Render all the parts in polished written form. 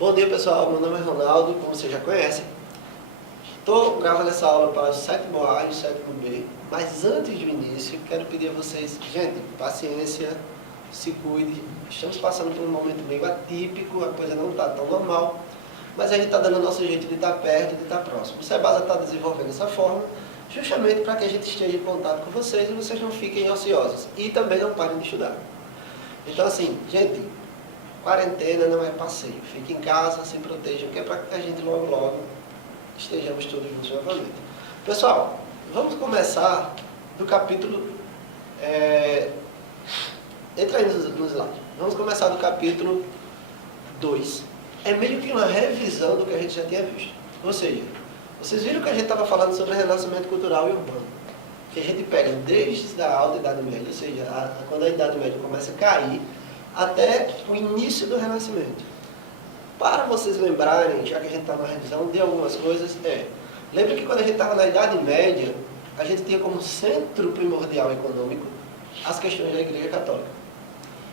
Bom dia pessoal, meu nome é Ronaldo, como vocês já conhecem. Estou gravando essa aula para o 7º A e o 7º B, mas antes do início, quero pedir a vocês, gente, paciência, se cuide. Estamos passando por um momento meio atípico, a coisa não está tão normal, mas a gente está dando o nosso jeito de estar perto, de estar próximo. O Sebasa está desenvolvendo essa forma, justamente para que a gente esteja em contato com vocês e vocês não fiquem ociosos e também não parem de estudar. Então assim, gente, quarentena não é passeio. Fique em casa, se protejam, que é para que a gente logo estejamos todos juntos novamente. Pessoal, vamos começar do capítulo... Entra aí no slide. Vamos começar do capítulo 2. É meio que uma revisão do que a gente já tinha visto. Ou seja, vocês viram que a gente estava falando sobre renascimento cultural e urbano. Que a gente pega desde a alta Idade Média, ou seja, quando a Idade Média começa a cair, até o início do Renascimento. Para vocês lembrarem, já que a gente está na revisão, de algumas coisas, lembra que quando a gente estava na Idade Média, a gente tinha como centro primordial econômico as questões da Igreja Católica.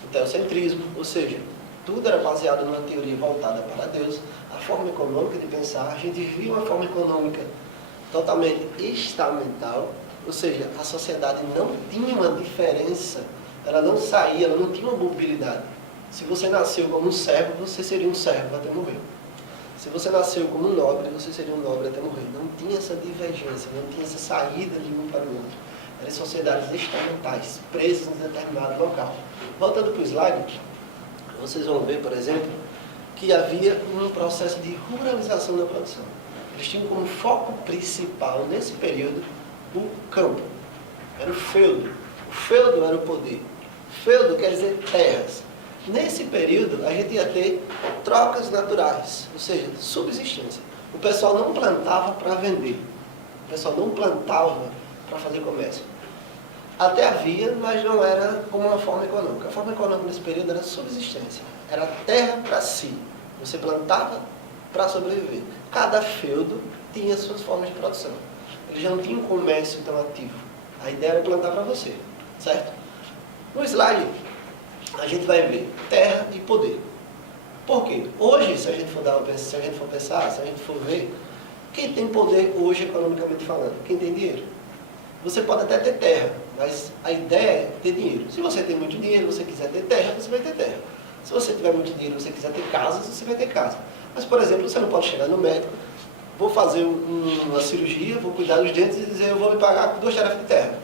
O teocentrismo, ou seja, tudo era baseado numa teoria voltada para Deus, a forma econômica de pensar, a gente via uma forma econômica totalmente estamental, ou seja, a sociedade não tinha uma diferença, ela não saía, ela não tinha uma mobilidade. Se você nasceu como um servo, você seria um servo até morrer. Se você nasceu como um nobre, você seria um nobre até morrer. Não tinha essa divergência, não tinha essa saída de um para o outro. Eram sociedades estamentais, presas em determinado local. Voltando para o slide, vocês vão ver, por exemplo, que havia um processo de ruralização da produção. Eles tinham como foco principal, nesse período, o campo. Era o feudo. O feudo era o poder. Feudo quer dizer terras. Nesse período, a gente ia ter trocas naturais, ou seja, subsistência. O pessoal não plantava para vender. O pessoal não plantava para fazer comércio. Até havia, mas não era como uma forma econômica. A forma econômica nesse período era subsistência. Era terra para si. Você plantava para sobreviver. Cada feudo tinha suas formas de produção. Eles já não tinham um comércio tão ativo. A ideia era plantar para você, certo? No slide, a gente vai ver terra e poder. Por quê? Hoje, se a gente for pensar, se a gente for ver, quem tem poder hoje, economicamente falando? Quem tem dinheiro? Você pode até ter terra, mas a ideia é ter dinheiro. Se você tem muito dinheiro, você quiser ter terra, você vai ter terra. Se você tiver muito dinheiro, você quiser ter casas, você vai ter casa. Mas, por exemplo, você não pode chegar no médico, vou fazer uma cirurgia, vou cuidar dos dentes e dizer, eu vou me pagar com 2 tarefas de terra.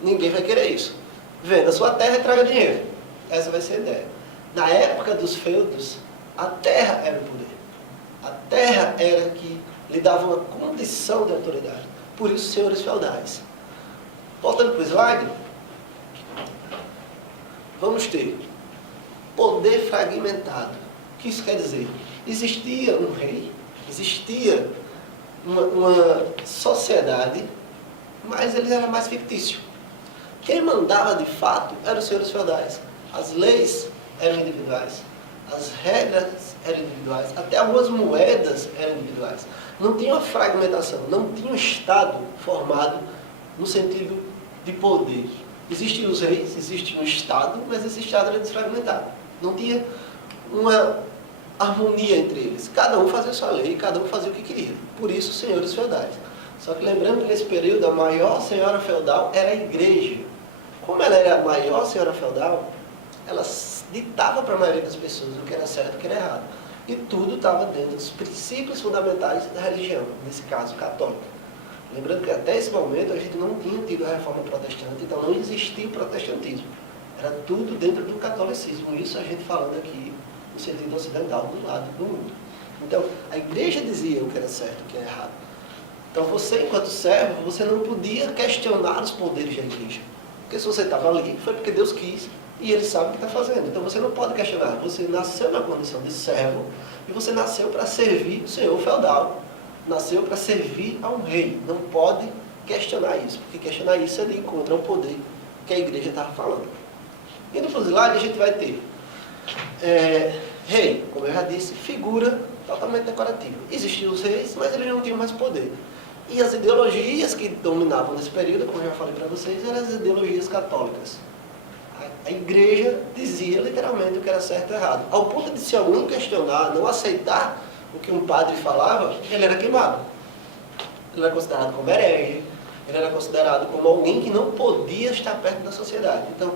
Ninguém vai querer isso. Venda sua terra e traga dinheiro. Essa vai ser a ideia. Na época dos feudos, a terra era o poder. A terra era que lhe dava uma condição de autoridade. Por isso, senhores feudais. Voltando para o slide, vamos ter poder fragmentado. O que isso quer dizer? Existia um rei, existia uma sociedade, mas ele era mais fictício. Quem mandava de fato eram os senhores feudais. As leis eram individuais, as regras eram individuais, até algumas moedas eram individuais. Não tinha uma fragmentação, não tinha um Estado formado no sentido de poder. Existiam os reis, existia um Estado, mas esse Estado era desfragmentado. Não tinha uma harmonia entre eles. Cada um fazia sua lei, cada um fazia o que queria. Por isso, senhores feudais. Só que lembrando que nesse período a maior senhora feudal era a igreja. Como ela era a maior senhora feudal, ela ditava para a maioria das pessoas o que era certo e o que era errado. E tudo estava dentro dos princípios fundamentais da religião, nesse caso católica. Lembrando que até esse momento a gente não tinha tido a reforma protestante, então não existia o protestantismo. Era tudo dentro do catolicismo, isso a gente falando aqui no sentido ocidental, do lado do mundo. Então, a igreja dizia o que era certo e o que era errado. Então você, enquanto servo, você não podia questionar os poderes da igreja. Porque se você estava ali, foi porque Deus quis e Ele sabe o que está fazendo. Então você não pode questionar. Você nasceu na condição de servo e você nasceu para servir o senhor feudal. Nasceu para servir a um rei. Não pode questionar isso, porque questionar isso é de encontrar o poder que a igreja estava falando. Indo para o slide, a gente vai ter rei, como eu já disse, figura totalmente decorativa. Existiam os reis, mas eles não tinham mais poder. E as ideologias que dominavam nesse período, como eu já falei para vocês, eram as ideologias católicas. A igreja dizia literalmente o que era certo e errado. Ao ponto de se alguém questionar, não aceitar o que um padre falava, ele era queimado. Ele era considerado como herege, ele era considerado como alguém que não podia estar perto da sociedade. Então,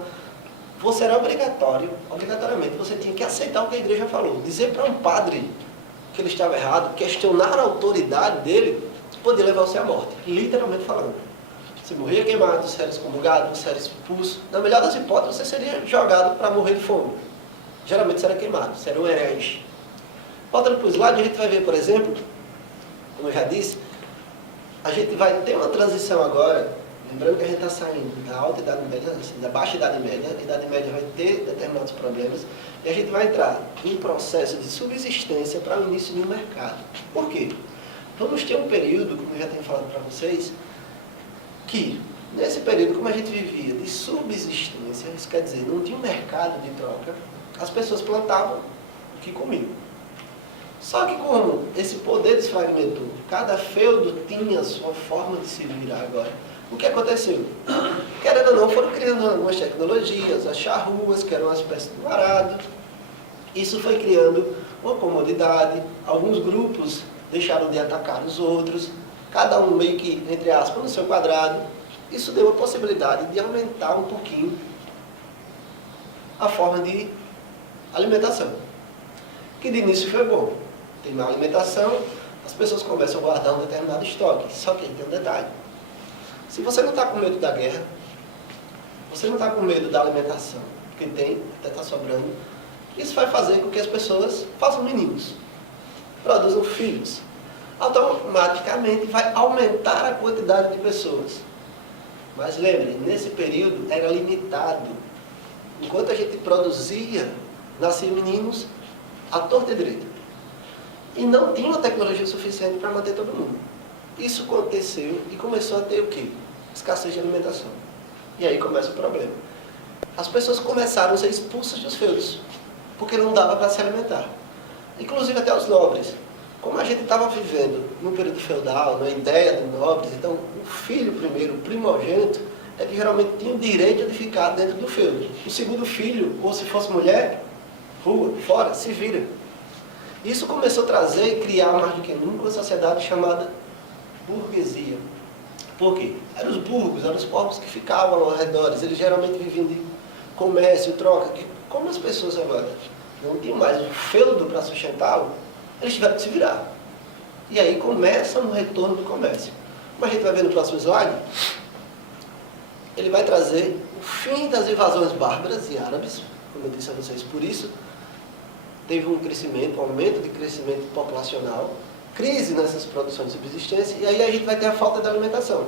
você era obrigatoriamente, você tinha que aceitar o que a igreja falou. Dizer para um padre que ele estava errado, questionar a autoridade dele, podia levar você à morte, literalmente falando. Você morria queimado, você era excomungado, você era expulso. Na melhor das hipóteses, você seria jogado para morrer de fome. Geralmente você era queimado, você era um herege. Voltando para o slide, a gente vai ver, por exemplo, como eu já disse, a gente vai ter uma transição agora, lembrando que a gente está saindo da alta idade média, assim, da baixa idade média, a idade média vai ter determinados problemas, e a gente vai entrar em um processo de subsistência para o início de um mercado. Por quê? Vamos ter um período, como eu já tenho falado para vocês, que nesse período, como a gente vivia de subsistência, isso quer dizer, não tinha um mercado de troca, as pessoas plantavam o que comiam. Só que como esse poder desfragmentou, cada feudo tinha a sua forma de se virar agora, o que aconteceu? Querendo ou não, foram criando algumas tecnologias, as charruas, que eram uma espécie de arado. Isso foi criando uma comodidade, alguns grupos deixaram de atacar os outros, cada um meio que, entre aspas, no seu quadrado. Isso deu a possibilidade de aumentar um pouquinho a forma de alimentação, que de início foi bom. Tem má alimentação, as pessoas começam a guardar um determinado estoque. Só que aí tem um detalhe. Se você não está com medo da guerra, você não está com medo da alimentação, porque tem, até está sobrando, isso vai fazer com que as pessoas façam meninos, produzam filhos. Automaticamente vai aumentar a quantidade de pessoas. Mas lembre, nesse período era limitado. Enquanto a gente produzia, nasciam meninos à torta e direita. E não tinha uma tecnologia suficiente para manter todo mundo. Isso aconteceu e começou a ter o quê? Escassez de alimentação. E aí começa o problema. As pessoas começaram a ser expulsas dos feudos, porque não dava para se alimentar. Inclusive até os nobres. Como a gente estava vivendo num período feudal, na ideia dos nobres, então o filho primeiro, o primogênito, é que geralmente tinha o direito de ficar dentro do feudo. O segundo filho, ou se fosse mulher, rua, fora, se vira. Isso começou a trazer e criar mais do que nunca uma sociedade chamada burguesia. Por quê? Eram os burgos, eram os povos que ficavam ao redor, eles geralmente viviam de comércio, troca. Como as pessoas agora não tinham mais o feudo para sustentá-lo, eles tiveram que se virar. E aí começa um retorno do comércio. Como a gente vai ver no próximo slide, ele vai trazer o fim das invasões bárbaras e árabes, como eu disse a vocês, por isso teve um crescimento, um aumento de crescimento populacional, crise nessas produções de subsistência, e aí a gente vai ter a falta de alimentação.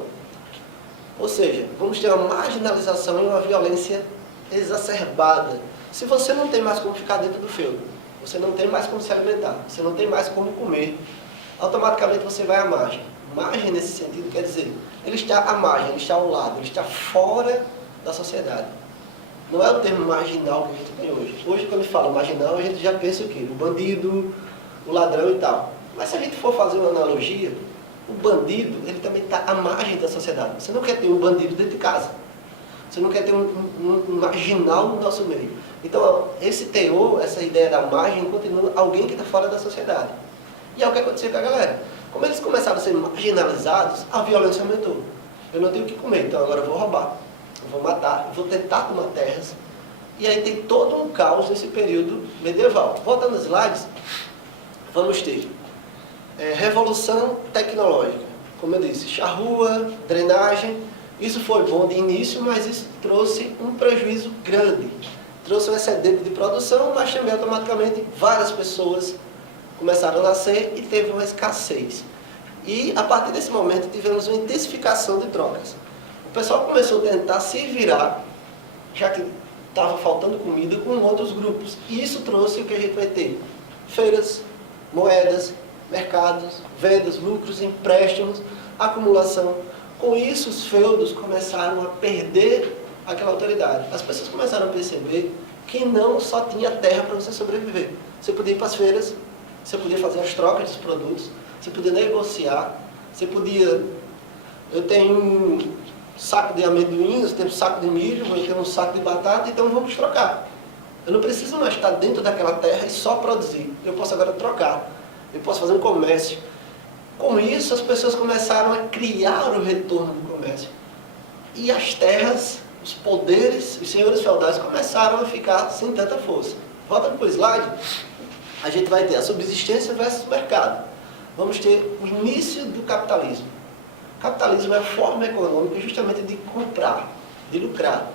Ou seja, vamos ter uma marginalização e uma violência exacerbada. Se você não tem mais como ficar dentro do feudo, você não tem mais como se alimentar, você não tem mais como comer, automaticamente você vai à margem. Margem nesse sentido quer dizer, ele está à margem, ele está ao lado, ele está fora da sociedade. Não é o termo marginal que a gente tem hoje. Hoje, quando fala marginal, a gente já pensa o quê? O bandido, o ladrão e tal. Mas se a gente for fazer uma analogia, o bandido, ele também está à margem da sociedade. Você não quer ter um bandido dentro de casa. Você não quer ter um marginal no nosso meio. Então, esse teor, essa ideia da margem, continua alguém que está fora da sociedade. E é o que aconteceu com a galera. Como eles começaram a ser marginalizados, a violência aumentou. Eu não tenho o que comer, então agora eu vou roubar. Eu vou matar, eu vou tentar tomar terras. E aí tem todo um caos nesse período medieval. Voltando nos slides, vamos ter revolução tecnológica. Como eu disse, charrua, drenagem. Isso foi bom de início, mas isso trouxe um prejuízo grande. Trouxe um excedente de produção, mas também automaticamente várias pessoas começaram a nascer e teve uma escassez. E a partir desse momento tivemos uma intensificação de trocas. O pessoal começou a tentar se virar, já que estava faltando comida, com outros grupos. E isso trouxe o que a gente vai ter: feiras, moedas, mercados, vendas, lucros, empréstimos, acumulação. Com isso, os feudos começaram a perder aquela autoridade. As pessoas começaram a perceber que não só tinha terra para você sobreviver. Você podia ir para as feiras, você podia fazer as trocas dos produtos, você podia negociar, você podia... Eu tenho saco de amendoim, eu tenho um saco de milho, eu tenho um saco de batata, então vamos trocar. Eu não preciso mais estar dentro daquela terra e só produzir. Eu posso agora trocar. Eu posso fazer um comércio. Com isso, as pessoas começaram a criar o retorno do comércio. E as terras, os poderes, os senhores feudais começaram a ficar sem tanta força. Volta para o slide. A gente vai ter a subsistência versus o mercado. Vamos ter o início do capitalismo. O capitalismo é a forma econômica justamente de comprar, de lucrar.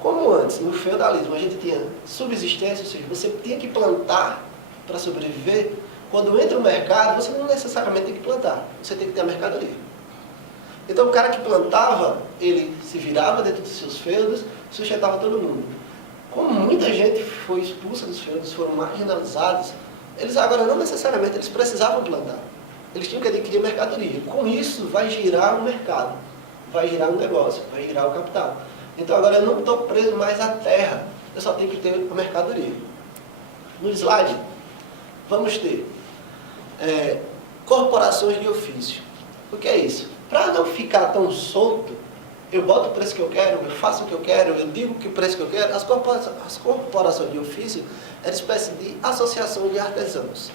Como antes, no feudalismo, a gente tinha subsistência, ou seja, você tinha que plantar para sobreviver. Quando entra no mercado, você não necessariamente tem que plantar, você tem que ter a mercadoria. Então o cara que plantava, ele se virava dentro dos seus feudos, sustentava todo mundo. Como muita gente foi expulsa dos feudos, foram marginalizados, eles agora não necessariamente eles precisavam plantar. Eles tinham que adquirir mercadoria. Com isso vai girar um mercado, vai girar um negócio, vai girar o capital. Então agora eu não estou preso mais à terra, eu só tenho que ter a mercadoria. No slide, vamos ter corporações de ofício. O que é isso? Para não ficar tão solto, eu boto o preço que eu quero, eu faço o que eu quero, eu digo que o preço que eu quero. As corporações de ofício eram espécie de associação de artesãos.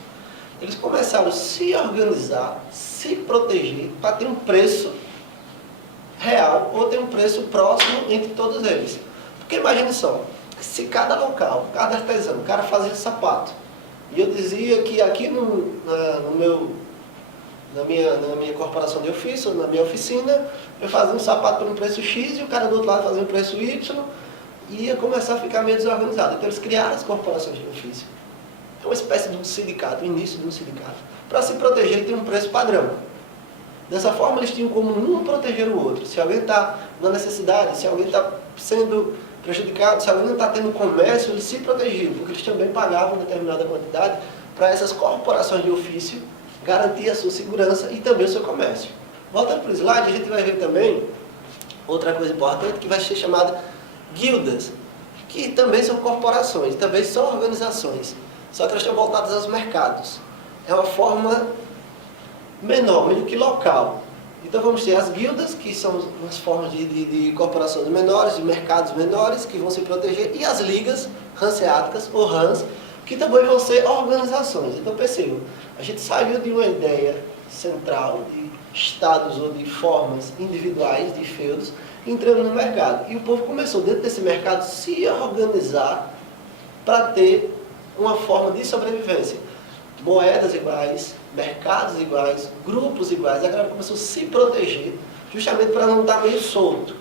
Eles começaram a se organizar, se proteger, para ter um preço real ou ter um preço próximo entre todos eles. Porque imagine só, se cada local, cada artesão, o cara fazia sapato, e eu dizia que aqui na minha corporação de ofício, na minha oficina, eu fazia um sapato por um preço X e o cara do outro lado fazia um preço Y, e ia começar a ficar meio desorganizado. Então eles criaram as corporações de ofício. É uma espécie de um sindicato, o início de um sindicato. Para se proteger, ele tem um preço padrão. Dessa forma, eles tinham como um proteger o outro. Se alguém está na necessidade, se alguém está sendo prejudicado, se alguém não está tendo comércio, eles se protegiam, porque eles também pagavam determinada quantidade para essas corporações de ofício garantir a sua segurança e também o seu comércio. Voltando para o slide, a gente vai ver também outra coisa importante que vai ser chamada guildas, que também são corporações, também são organizações, só que elas estão voltadas aos mercados. É uma forma menor, meio que local. Então vamos ter as guildas, que são as formas de corporações menores, de mercados menores, que vão se proteger, e as ligas hanseáticas, ou RANs, que também vão ser organizações. Então percebam, a gente saiu de uma ideia central de estados ou de formas individuais de feudos, entrando no mercado. E o povo começou, dentro desse mercado, se organizar para ter uma forma de sobrevivência. Moedas iguais, mercados iguais, grupos iguais. A galera começou a se proteger, justamente para não estar meio solto.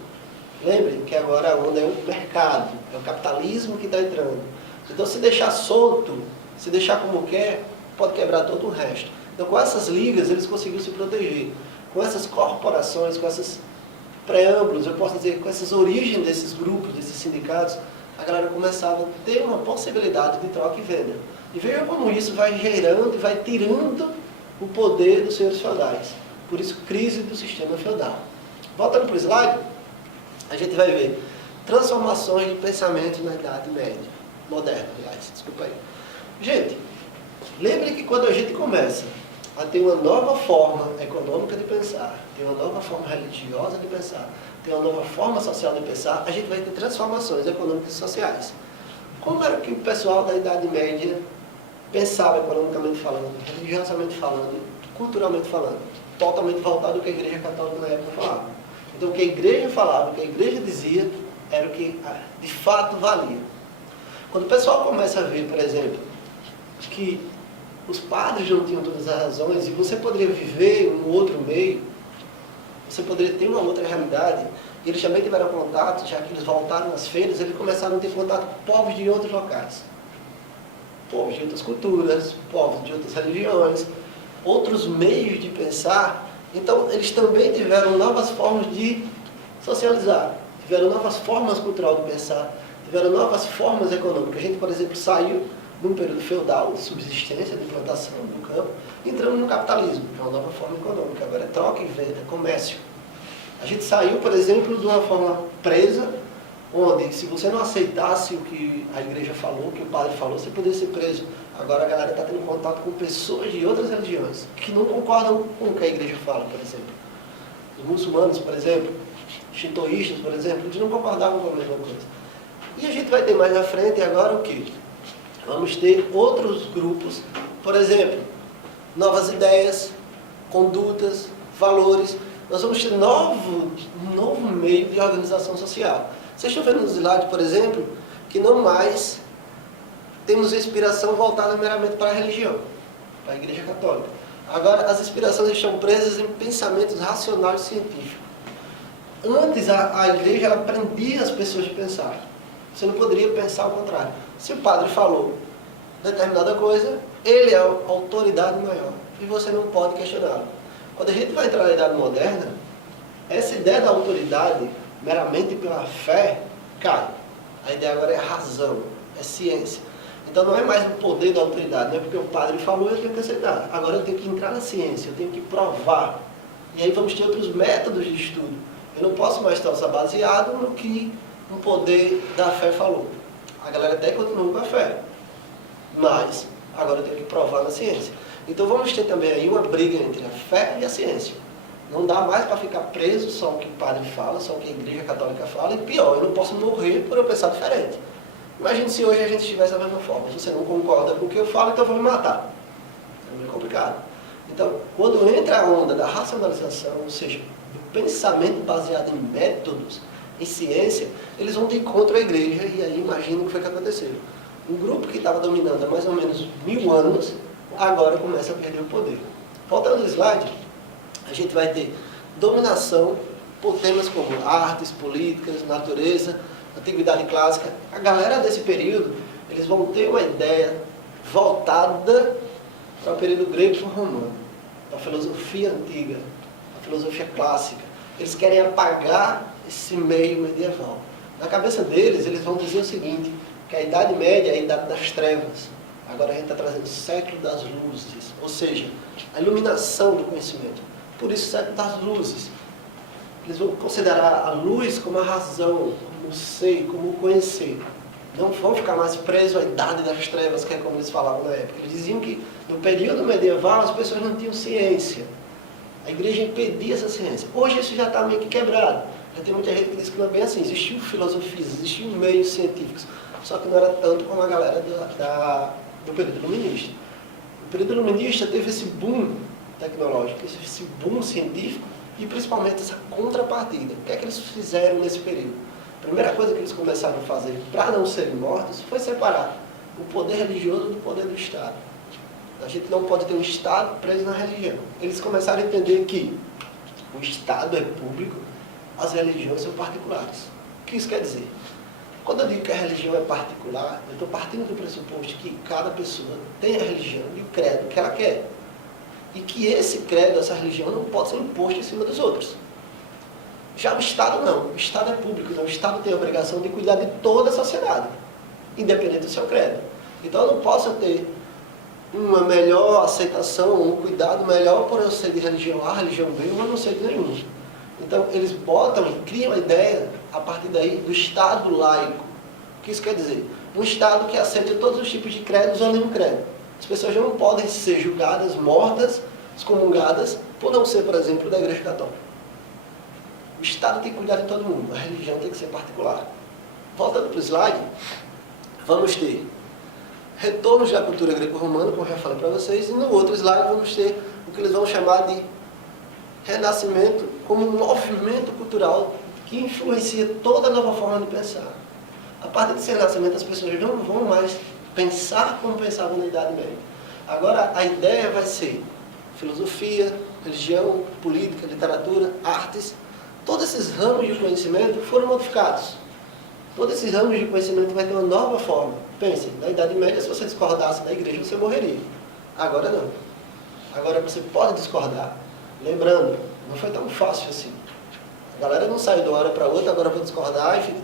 Lembrem que agora a onda é o mercado, é o capitalismo que está entrando. Então, se deixar solto, se deixar como quer, pode quebrar todo o resto. Então, com essas ligas, eles conseguiram se proteger. Com essas corporações, com esses preâmbulos, eu posso dizer, com essas origens desses grupos, desses sindicatos, a galera começava a ter uma possibilidade de troca e venda. E veja como isso vai gerando e vai tirando o poder dos senhores feudais. Por isso, crise do sistema feudal. Voltando para o slide, a gente vai ver transformações de pensamento na Idade Média. Moderna, aliás, desculpa aí. Gente, lembre que quando a gente começa a ter uma nova forma econômica de pensar, ter uma nova forma religiosa de pensar, ter uma nova forma social de pensar, a gente vai ter transformações econômicas e sociais. Como era que o pessoal da Idade Média pensava economicamente falando, religiosamente falando, culturalmente falando? Totalmente voltado ao que a Igreja Católica na época falava. Então o que a Igreja falava, o que a Igreja dizia, era o que de fato valia. Quando o pessoal começa a ver, por exemplo, que os padres não tinham todas as razões e você poderia viver em um outro meio, você poderia ter uma outra realidade, e eles também tiveram contato, já que eles voltaram às feiras, eles começaram a ter contato com povos de outros locais. Povos de outras culturas, povos de outras religiões, outros meios de pensar. Então, eles também tiveram novas formas de socializar, tiveram novas formas culturais de pensar, tiveram novas formas econômicas. A gente, por exemplo, saiu de um período feudal, de subsistência, de plantação no campo, entrando no capitalismo, que é uma nova forma econômica. Agora é troca e venda, comércio. A gente saiu, por exemplo, de uma forma presa, onde se você não aceitasse o que a igreja falou, o que o padre falou, você poderia ser preso. Agora a galera está tendo contato com pessoas de outras religiões, que não concordam com o que a igreja fala, por exemplo. Os muçulmanos, por exemplo, shintoístas, por exemplo, eles não concordavam com a mesma coisa. E a gente vai ter mais à frente agora o quê? Vamos ter outros grupos, por exemplo, novas ideias, condutas, valores. Nós vamos ter um novo meio de organização social. Vocês estão vendo no slide, por exemplo, que não mais temos inspiração voltada meramente para a religião, para a Igreja Católica. Agora, as inspirações estão presas em pensamentos racionais e científicos. Antes, a Igreja ela prendia as pessoas de pensar. Você não poderia pensar ao contrário. Se o padre falou determinada coisa, ele é a autoridade maior e você não pode questioná-lo. Quando a gente vai entrar na Idade Moderna, essa ideia da autoridade, meramente pela fé, cai. A ideia agora é razão, é ciência. Então não é mais o poder da autoridade, não é porque o padre falou, eu tenho que aceitar. Agora eu tenho que entrar na ciência, eu tenho que provar. E aí vamos ter outros métodos de estudo. Eu não posso mais estar só baseado no que o poder da fé falou. A galera até continua com a fé, mas agora eu tenho que provar na ciência. Então vamos ter também aí uma briga entre a fé e a ciência. Não dá mais para ficar preso só o que o padre fala, só o que a Igreja Católica fala, e pior, eu não posso morrer por eu pensar diferente. Imagine se hoje a gente estivesse da mesma forma. Você não concorda com o que eu falo, então eu vou me matar. É meio complicado. Então, quando entra a onda da racionalização, ou seja, do pensamento baseado em métodos, em ciência, eles vão de encontro à Igreja, e aí imagina o que foi que aconteceu. Um grupo que estava dominando há mais ou menos 1000 anos, agora começa a perder o poder. Voltando ao slide, a gente vai ter dominação por temas como artes, políticas, natureza, antiguidade clássica. A galera desse período, eles vão ter uma ideia voltada para o período grego-romano, para a filosofia antiga, a filosofia clássica. Eles querem apagar esse meio medieval. Na cabeça deles, eles vão dizer o seguinte, que a Idade Média é a Idade das Trevas. Agora a gente está trazendo o século das luzes, ou seja, a iluminação do conhecimento. Por isso, o século das luzes. Eles vão considerar a luz como a razão, como o ser, como o conhecer. Não vão ficar mais presos à Idade das Trevas, que é como eles falavam na época. Eles diziam que no período medieval as pessoas não tinham ciência. A Igreja impedia essa ciência. Hoje isso já está meio que quebrado. Já tem muita gente que diz que não é bem assim. Existiam filosofias, existiam meios científicos, só que não era tanto como a galera do período iluminista. O período iluminista teve esse boom tecnológico, esse boom científico e principalmente essa contrapartida. O que é que eles fizeram nesse período? A primeira coisa que eles começaram a fazer para não serem mortos foi separar o poder religioso do poder do Estado. A gente não pode ter um Estado preso na religião. Eles começaram a entender que o Estado é público, as religiões são particulares. O que isso quer dizer? Quando eu digo que a religião é particular, eu estou partindo do pressuposto que cada pessoa tem a religião e o credo que ela quer. E que esse credo, essa religião, não pode ser imposto em cima dos outros. Já o Estado não. O Estado é público, então o Estado tem a obrigação de cuidar de toda a sociedade, independente do seu credo. Então eu não posso ter uma melhor aceitação, um cuidado melhor por eu ser de religião A, religião B, ou eu não ser de nenhum. Então eles botam e criam a ideia, a partir daí, do Estado laico. O que isso quer dizer? Um Estado que aceita todos os tipos de credos ou nenhum credo. As pessoas não podem ser julgadas, mortas, excomungadas, por não ser, por exemplo, da Igreja Católica. O Estado tem que cuidar de todo mundo, a religião tem que ser particular. Voltando para o slide, vamos ter retornos da cultura greco-romana, como eu já falei para vocês, e no outro slide vamos ter o que eles vão chamar de renascimento como um movimento cultural que influencia toda a nova forma de pensar. A partir desse renascimento, as pessoas não vão mais pensar como pensavam na Idade Média. Agora, a ideia vai ser filosofia, religião, política, literatura, artes. Todos esses ramos de conhecimento foram modificados. Todos esses ramos de conhecimento vai ter uma nova forma. Pense, na Idade Média, se você discordasse da igreja, você morreria. Agora não. Agora você pode discordar. Lembrando, não foi tão fácil assim. A galera não saiu de uma hora para outra, agora vou discordar e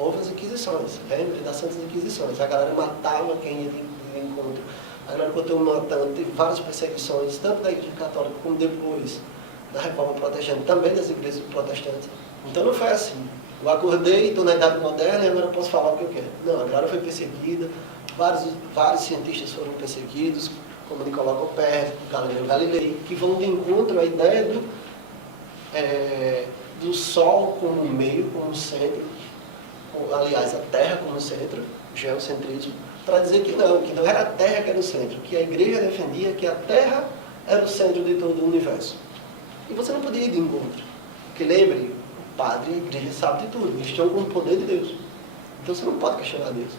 houve as inquisições. Lembre das santas inquisições. A galera matava quem ia de encontro. A galera continuou matando, teve várias perseguições, tanto da igreja católica como depois da reforma protestante, também das igrejas protestantes. Então não foi assim. Eu acordei, estou na Idade Moderna e agora eu posso falar o que eu quero. Não, a galera foi perseguida, vários cientistas foram perseguidos, como Nicolau Copérnico, Galileu Galilei, que vão de encontro à ideia do Sol como meio, como centro, aliás, a Terra como centro, geocentrismo, para dizer que não era a Terra que era o centro, que a igreja defendia que a Terra era o centro de todo o universo. E você não podia ir de encontro, porque lembre, o padre e a igreja sabem de tudo, eles estão com o poder de Deus. Então você não pode questionar Deus.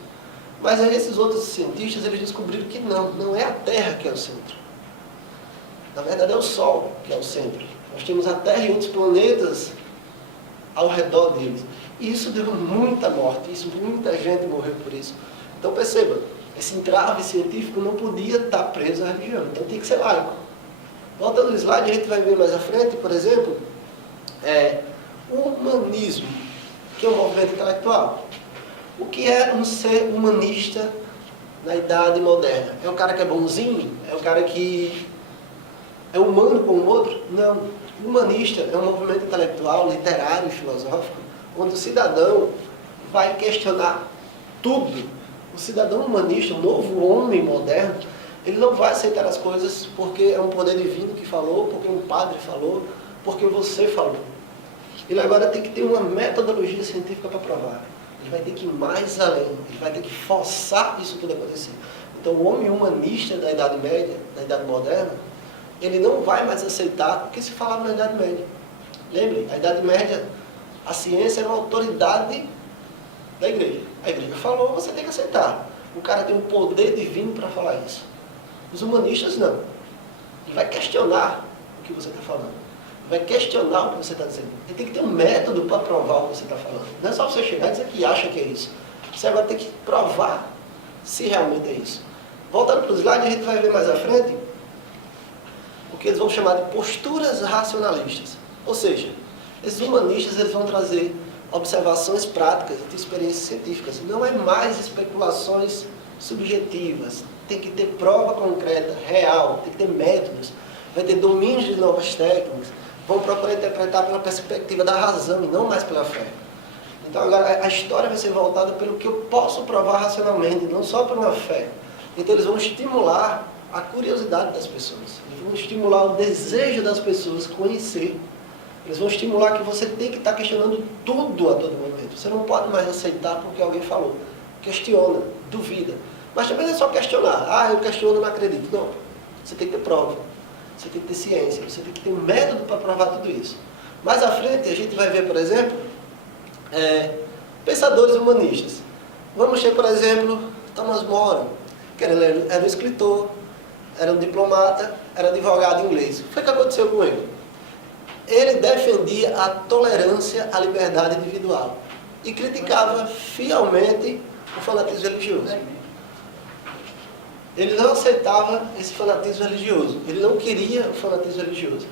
Mas aí esses outros cientistas, eles descobriram que não é a Terra que é o centro. Na verdade é o Sol que é o centro. Nós temos a Terra e outros planetas ao redor deles. E isso deu muita morte, muita gente morreu por isso. Então perceba, esse entrave científico não podia estar preso à religião, então tem que ser laico. Voltando ao slide, a gente vai ver mais à frente, por exemplo, o humanismo, que é um movimento intelectual. O que é um ser humanista na idade moderna? É o cara que é bonzinho? É o cara que é humano com o outro? Não. O humanista é um movimento intelectual, literário e filosófico, onde o cidadão vai questionar tudo. O cidadão humanista, o novo homem moderno, ele não vai aceitar as coisas porque é um poder divino que falou, porque um padre falou, porque você falou. Ele agora tem que ter uma metodologia científica para provar. Ele vai ter que ir mais além, ele vai ter que forçar isso tudo acontecer. Então o homem humanista da Idade Média, da Idade Moderna, ele não vai mais aceitar o que se falava na Idade Média. Lembre, a Idade Média, a ciência era uma autoridade da igreja. A igreja falou, você tem que aceitar. O cara tem um poder divino para falar isso. Os humanistas não. Ele vai questionar o que você está falando. Ele vai questionar o que você está dizendo. Ele tem que ter um método para provar o que você está falando. Não é só você chegar e dizer que acha que é isso. Você agora tem que provar se realmente é isso. Voltando para o slide, a gente vai ver mais à frente o que eles vão chamar de posturas racionalistas. Ou seja, esses humanistas eles vão trazer observações práticas de experiências científicas. Não é mais especulações subjetivas. Tem que ter prova concreta, real, tem que ter métodos, vai ter domínios de novas técnicas, vão procurar interpretar pela perspectiva da razão e não mais pela fé. Então agora a história vai ser voltada pelo que eu posso provar racionalmente, não só por uma fé. Então eles vão estimular a curiosidade das pessoas, eles vão estimular o desejo das pessoas conhecer. Eles vão estimular que você tem que estar questionando tudo a todo momento. Você não pode mais aceitar porque alguém falou. Questiona, duvida. Mas também não é só questionar. Ah, eu questiono, não acredito. Não. Você tem que ter prova. Você tem que ter ciência. Você tem que ter um método para provar tudo isso. Mais à frente, a gente vai ver, por exemplo, pensadores humanistas. Vamos ter, por exemplo, Thomas More, que era um escritor, era um diplomata, era advogado inglês. O que foi que aconteceu com ele? Ele defendia a tolerância à liberdade individual e criticava fielmente o fanatismo religioso. Ele não aceitava esse fanatismo religioso, ele não queria o fanatismo religioso.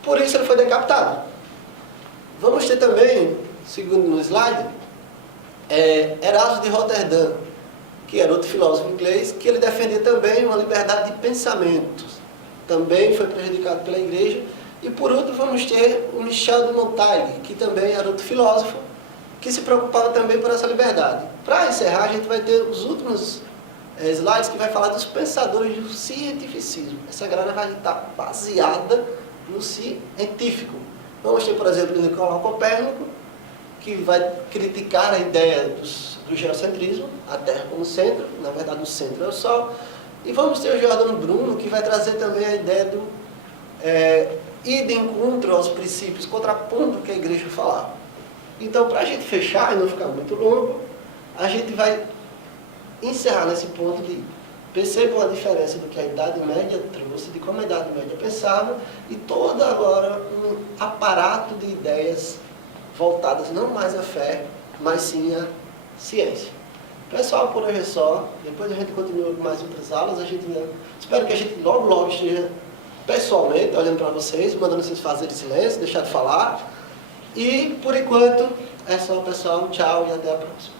Por isso ele foi decapitado. Vamos ter também, segundo no slide, Erasmo de Roterdã, que era outro filósofo inglês, que ele defendia também uma liberdade de pensamentos. Também foi prejudicado pela igreja. E por último vamos ter o Michel de Montaigne, que também era outro filósofo, que se preocupava também por essa liberdade. Para encerrar, a gente vai ter os últimos slides que vai falar dos pensadores do cientificismo. Essa galera vai estar baseada no científico. Vamos ter, por exemplo, o Nicolau Copérnico, que vai criticar a ideia do geocentrismo, a Terra como centro, na verdade o centro é o Sol. E vamos ter o Giordano Bruno, que vai trazer também a ideia do ir de encontro aos princípios, contrapondo o que a igreja falava. Então, para a gente fechar e não ficar muito longo, a gente vai encerrar nesse ponto de percebam a diferença do que a Idade Média trouxe, de como a Idade Média pensava, e todo agora um aparato de ideias voltadas não mais à fé, mas sim à ciência. Pessoal, por hoje é só. Depois a gente continua com mais outras aulas. Espero que a gente logo esteja pessoalmente olhando para vocês, mandando vocês fazerem silêncio, deixar de falar. E, por enquanto, é só, pessoal. Tchau e até a próxima.